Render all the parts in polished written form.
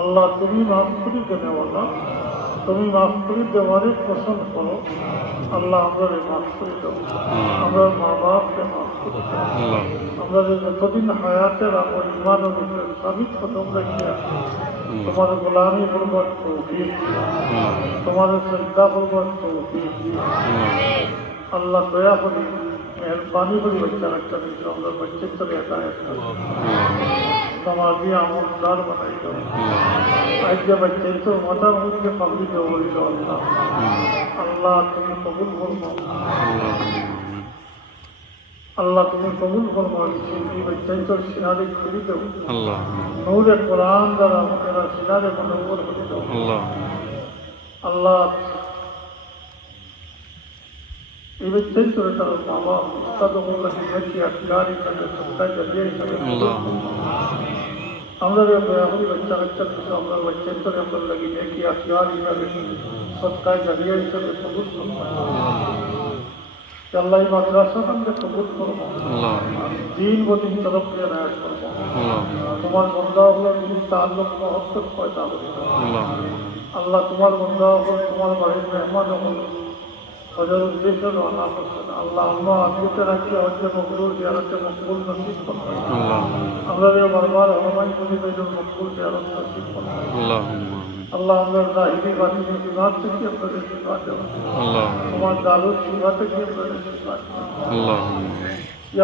আল্লাহ তুমি মাফ করে দেনেওয়ালা, তুমি মাফ করে দেওয়ারে পছন্দ করো। আল্লাহ আমরা মাফ করে দাও, আমরা মা বাপকে মাফ করে দাও। আমরা যতদিন হায়াতের আমার ইমান ও সাবিত খতম রাখিয়া তোমার গোলামি করবার তৌফিক, তোমার শ্রদ্ধা করবার তৌফিক। আল্লাহ দয়া করে মেহরবানি করে বাচ্চা একটা দিন আমরা বাচ্চার চলে একায় নামাজি আমলদার বানাই দাও। আজকে বাচ্চাই তো মাথার মধ্যে পাবলি দেবো বলি আল্লাহ, আল্লাহ তুমি কবুল করবো, আল্লাহ তুমি কবুল করবো। এই বাচ্চাই তো সিনারে খুলি দেবো, নূরে কোরআন দ্বারা এরা সিনারে মনোবর করে দেবো। আল্লাহ এই বাচ্চাই তো তার বাবা উস্তাদ লাগে আখলারি হিসাবে সত্তায় জারিয়া হিসাবে আমরা এখন বাচ্চা বাচ্চা কিছু আমরা বাচ্চার চলে আমরা লাগি দেখি আখলারি হিসাবে সত্তায় জারিয়া হিসাবে কবুল করবো। আল্লাহ এই মাদ্রাসা আমরা কবুল করবো, দিন বদিন তরফকে নায়াত করবো। তোমার বন্ধা হলো যদি তাল্লুক মহব্বত পয়দা হবে। আল্লাহ তোমার বন্ধা হল তোমার বাড়ির মেহমান হল হজর উদ্দেশ্য রওনা করছেন। আল্লাহ আমরা আজকে রাখি হজে মকবুল জিয়ারতে মকবুল নসিব করবেন। আমরা বারবার হরমাই করি বেজন মকবুল জিয়ারত নসিব করবেন। আল্লাহ আমরা জাহিরি বাতিনি বিভাগ থেকে আপনাদের শিফা দেওয়া, তোমার দারুর শিফা থেকে আপনাদের শিফা দেওয়া।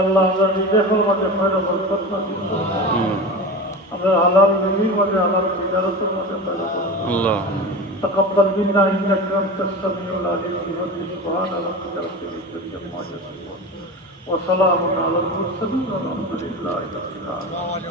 আল্লাহ আমরা নিজের মাঝে ফয়দা বরকত নসিব করবো, আমরা হালাল নবীর মাঝে হালাল তিজারতের মাঝে ফয়দা করবো। تقبل منا انك انت السميع العليم بفضل سبحان ربك رب العزه عما يصفون وسلام على المرسلين والحمد لله رب العالمين.